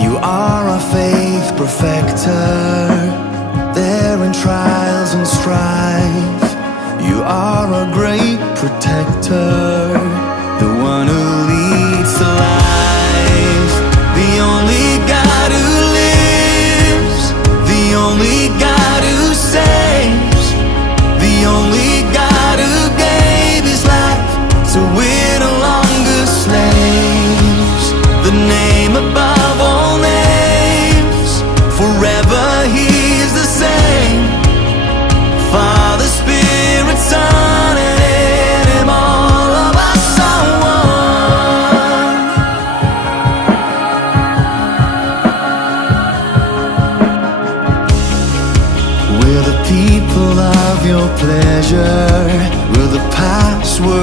You are our faith perfecter. There in trials and strife, you are our great protector.